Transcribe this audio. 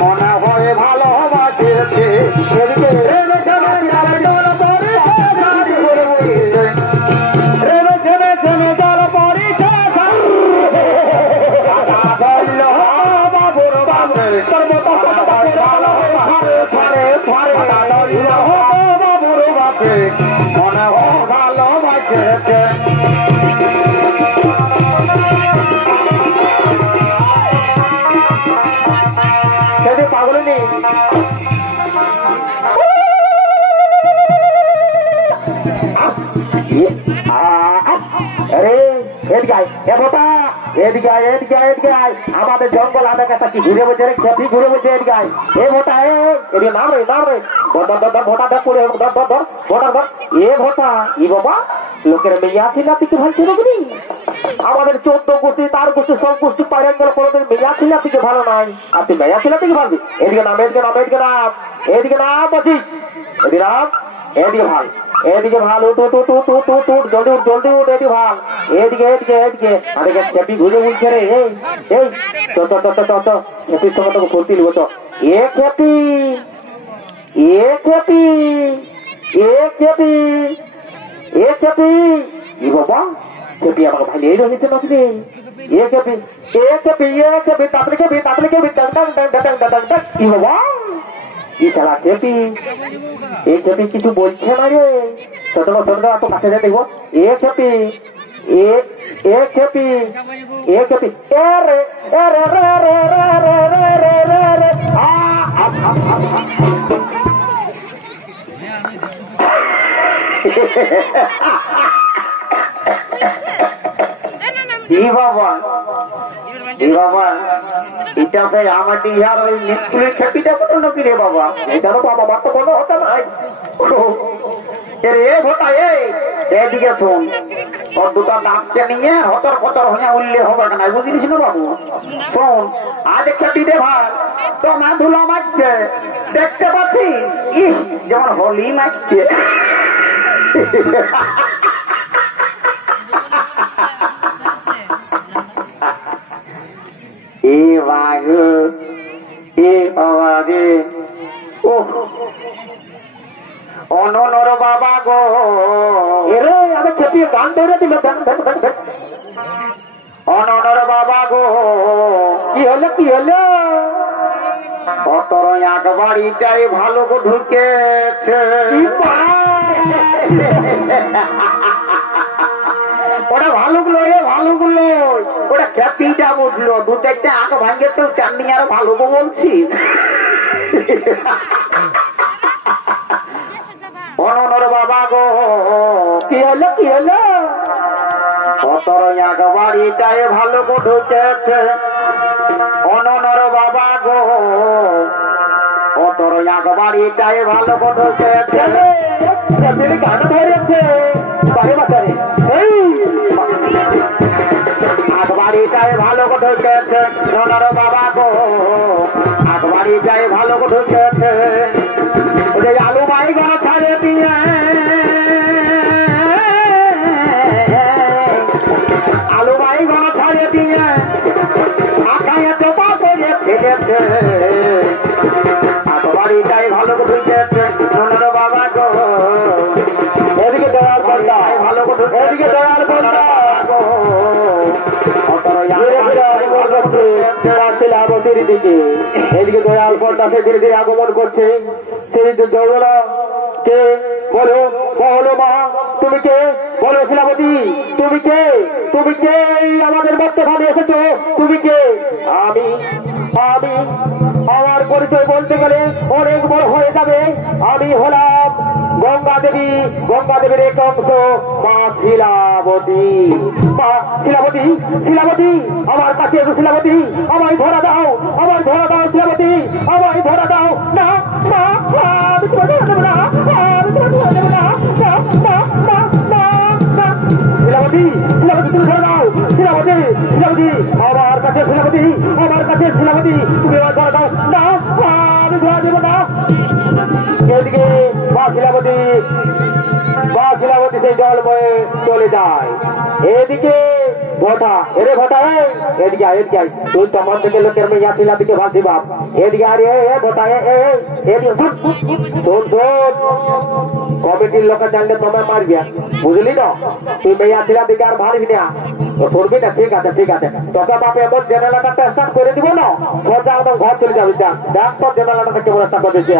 মনে হয় ভালোবাসেছে মনে হয় ভালোবাসেছে সেটা পাগল নেই আমাদের জঙ্গল আদার কাছে কি ঘুরে বসে ক্ষতি ঘুরে বসে এদিকে এ ভোটা এদিকে নাম রে ভোটা ধর করে ধর এ ভোটা ই বাবা লোকের মেয়ে আছে না তুই ভালো ছিল বুঝি আমাদের 14 গোষ্ঠী তার গোষ্ঠী সব গোষ্ঠী পাইরে গেল কোনোদিন মেয়া ছিল থেকে ভালো নয় আর তুই মেয়া ছিল থেকে ভালো এদিকে নাম বলছি এদিকে নাম এদিকে ভাল এদিকে ভাল উঠ জলদি উঠ এদিকে ভাল এদিকে আরে খেপি ঘুরে উঠছে রে এই খেপির সঙ্গে তোকে ফুর্তি লিব তো এ খেপি ই বাবা খেপি আমাকে ভাই এই রয়েছে নাকি এ খেপি তাড়াতাড়ি খেপি ই বাবা কি খেলা খেপি এই খেপি কিছু বলছে না রে ছোট এত কাছে দেখবো এ খেপি বাবা এটা সেই আমার ইহার ওই স্কুলের খেপিটা কত নাকি রে বাবা এটা তো বাবা মার তো কোনো হতো নাই এ ভোটা এদিকে শোন ওর দুটো দাঁতকে নিয়ে হতর হইয়া উল্লে হবে না বুঝিস না বাবু শোন আজ খেপি দে ভাই তোমার ধুলো মারছে দেখতে পাচ্ছি যেমন হোলি মারছে এ বাঘ এ বাবা রে ও অনর বাবা গো এরে আমি খেপিয়ে গান ধরে দিল অনর বাবা গো কি হলো অতর এক বাড়িটাই ভালো গো ঢুকেছে ওটা ভালোগুলো ওটা খেপিটা বুঝলো 2-4টা আঁক ভাঙে তো চাননি আরো ভালো গো বলছি অনর বাবা গো কি হলো অতর এক বাড়িটাই ভালো গো ঢুকেছে অনর বাবা গো অতর এক বাড়িটাই ভালো গো ঢুকেছে গান ধরেছে বাড়ি বাচ্চারে বাড়িটাই ভালো গো ঢুকেছে অনর বাবা গো বাড়িটাই ভালো গো ঢুকেছে আলু বাইগন ছাড়ে দিয়ে আখায় চোপা করে ফেলেছে বাড়িটাই ভালো গো ঢুকেছে অনর বাবা গো এদিকে দয়াল পর্দায় ভালো গো এদিকে দয়াল পর্দা শিলাবতীর দিকে এদিকে দয়াল পর্দা সে ধীরে ধীরে আগমন করছে সেই দৌড়া কে বলো মা তুমি কে বলো শিলাবতী তুমি কে আমাদের বর্তমানে এসেছো তুমি কে আমি আমার পরিচয় বলতে গেলে অনেক বড় হয়ে যাবে আমি হলাম গঙ্গা দেবীর এক অংশ মা শিলাবতী আমার কাছে এসো শিলাবতী আমায় ধরা দাও শিলাবতী আমায় ধরা দাও না শিলাবতী তুমি ধরে দাও শিলাবতী আমার কাছে শিলাবতী তুমি আমার ধরা দাও না আমি ধরা দেবো না এদিকে মা শিলাবতী পাশে জল বয়ে চলে যায়। এদিকে ভোটা, এরে ভোটা, এদিকে এদিকে আয়, তুই তখন থেকে লোকের মেয়া ছিলা দিকে ভাবছি বাপ, এদিকে আর ভোটা, এদিকে শোন শোন, কমিটির লোকের জানলে তোমায় মারবি, বুঝলি না? তুই মেয়া ছিলা দিকে আর ভাববি না, শুনবি না? ঠিক আছে ঠিক আছে, তোকে বাপে এমন জেনারেলটা টেস্টার করে দিব না, সোজা একদম ঘর চলে যাবি। দেখ তোর জেনারেলটা কেমন একটা করে দিচ্ছে।